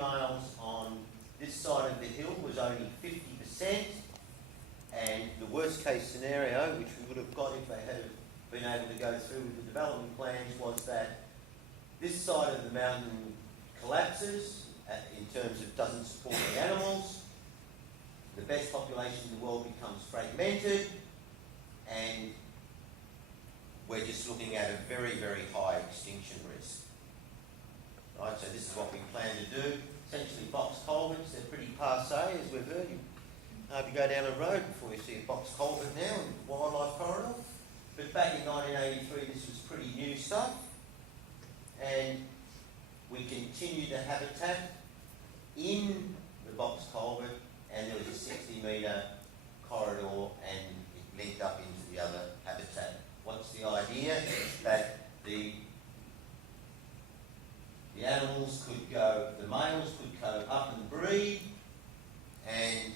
females on this side of the hill was only 50%, and the worst case scenario, which we would have got if they had been able to go through with the development plans, was that this side of the mountain collapses in terms of doesn't support the animals, the best population in the world becomes fragmented, and we're just looking at a very, very high extinction risk. Right, so this is what we plan to do. Essentially box culverts, they're pretty passé, as we've heard. Hard to go down a road before you see a box culvert now in the wildlife corridor. But back in 1983, this was pretty new stuff. And we continued the habitat in the box culvert, and there was a 60-metre corridor, and it linked up into the other habitat. What's the idea? That the animals could go, the males could go up and breed, and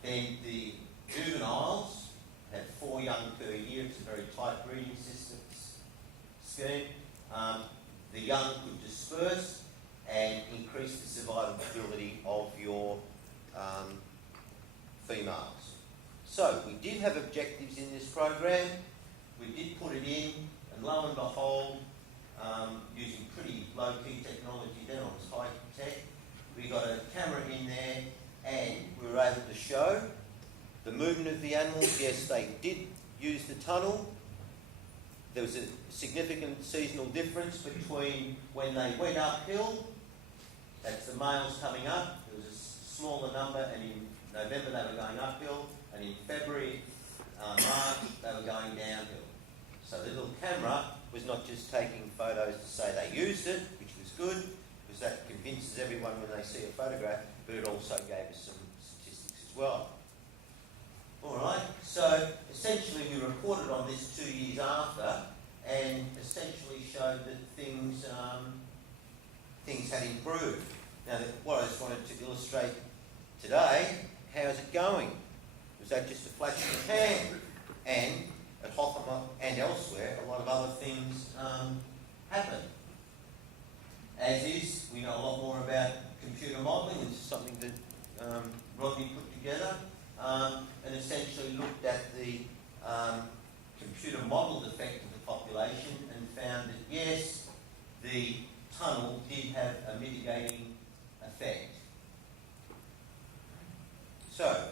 then the juveniles had 4 young per year. It's a very tight breeding scheme. The young could disperse and increase the survivability of your females. So we did have objectives in this program. We did put it in, and lo and behold, using pretty low-key technology then, on high tech, we got a camera in there, and we were able to show the movement of the animals. Yes, they did use the tunnel. There was a significant seasonal difference between when they went uphill, that's the males coming up, there was a smaller number, and in November they were going uphill, and in February, March, they were going downhill. So the little camera was not just taking photos to say they used it, which was good, because that convinces everyone when they see a photograph, but it also gave us some statistics as well. Alright, so essentially we reported on this 2 years after, and essentially showed that things had improved. Now, what I just wanted to illustrate today, how's it going? Was that just a flash in the pan? And at Hotham and elsewhere, a lot of other things happen. As is, we know a lot more about computer modelling. This is something that Rodney put together, and essentially looked at the computer modelled effect of the population and found that yes, the tunnel did have a mitigating effect. So,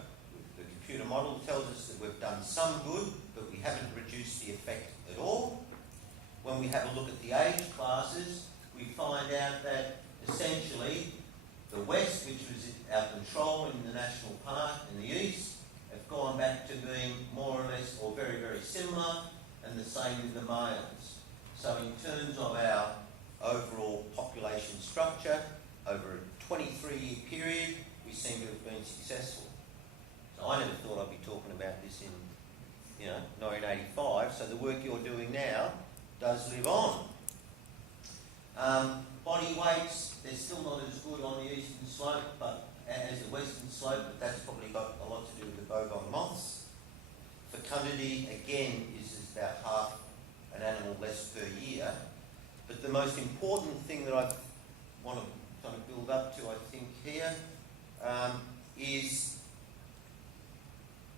the computer model tells us that we've done some good, but we haven't reduced the effect at all. When we have a look at the age classes, we find out that essentially the west, which was our control in the national park, and the east have gone back to being more or less or very, very similar, and the same with the males. So in terms of our overall population structure, over a 23-year period, we seem to have been successful. So I never thought I'd be talking about this in 1985, so the work you're doing now does live on. Body weights, they're still not as good on the eastern slope as the western slope, but that's probably got a lot to do with the bovine moths. Fecundity, again, is about half an animal less per year. But the most important thing that I want to kind of build up to, I think, here, is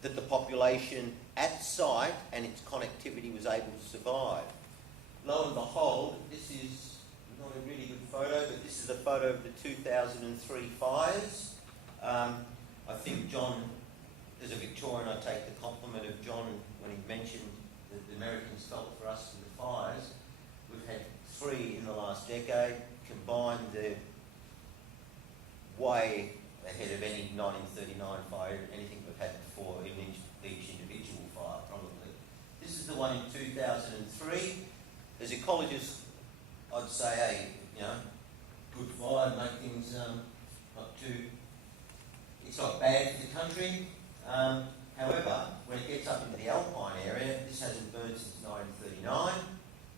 that the population at site and its connectivity was able to survive. Lo and behold, this is not a really good photo, but this is a photo of the 2003 fires. I think John, as a Victorian, I take the compliment of John when he mentioned that the Americans felt for us for the fires. We've had 3 in the last decade. Combined, they're way ahead of any 1939 fire, anything we've had before, even each individual fire, probably. This is the one in 2003. As ecologists, I'd say, hey, good fire, make things not too... It's not bad for the country. However, when it gets up into the alpine area, this hasn't burned since 1939,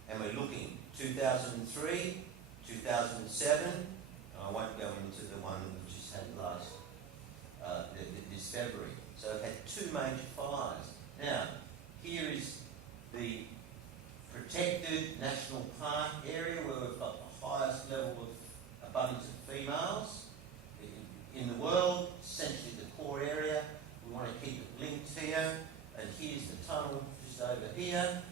and we're looking 2003, 2007. I won't go into the one that we just had this February. So I've had 2 major fires. Now, here is the protected national park area where we've got the highest level of in the world, essentially the core area. We want to keep it linked here, and here's the tunnel just over here.